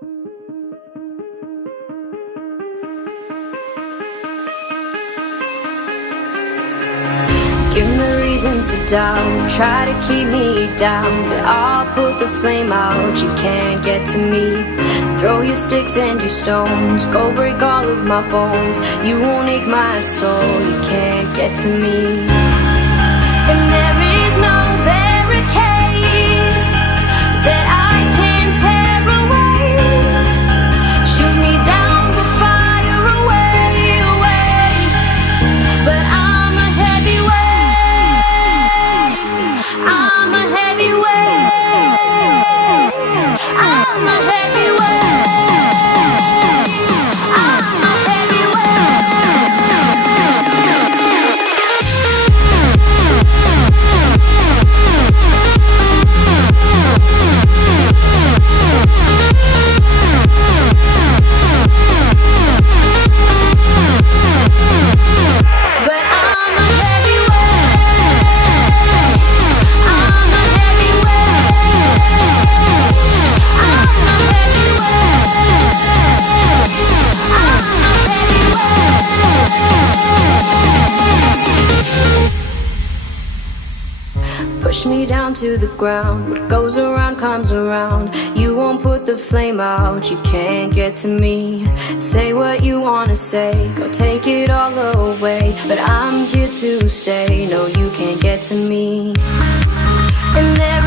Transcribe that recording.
Give me reasons to doubt, try to keep me down, but I'll put the flame out, you can't get to me. Throw your sticks and your stones, go break all of my bones. You won't ache my soul, you can't get to me. And there is no barricade that I can tear away. Shoot me down to fire away, away. But I'm a heavyweight, I'm a heavyweight, I'm a heavyweight. Push me down to the ground, what goes around comes around. You won't put the flame out, you can't get to me. Say what you wanna say, go take it all away, but I'm here to stay, no you can't get to me. And there